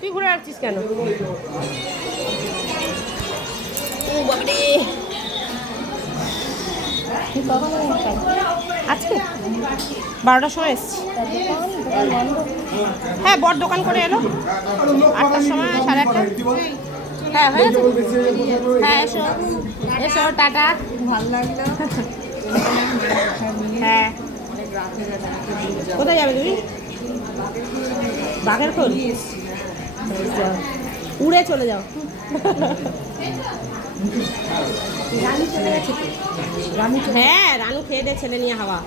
তুই ঘুরে আসছিস কেন? আজকে 12টার সময় এসছি। হ্যাঁ, বড় দোকান করে এলো 8টার সময়, 8:30। হ্যাঁ, হয়েছে। হ্যাঁ, এসো এসো, টাটা। ভালো লাগলো। হ্যাঁ, কোথায় যাবে তুমি? বাঘের খোল উড়ে চলে যাও। রানু চলে গেছে। হ্যাঁ, রানু খেয়ে দে ছেলে নিয়ে হাওয়া।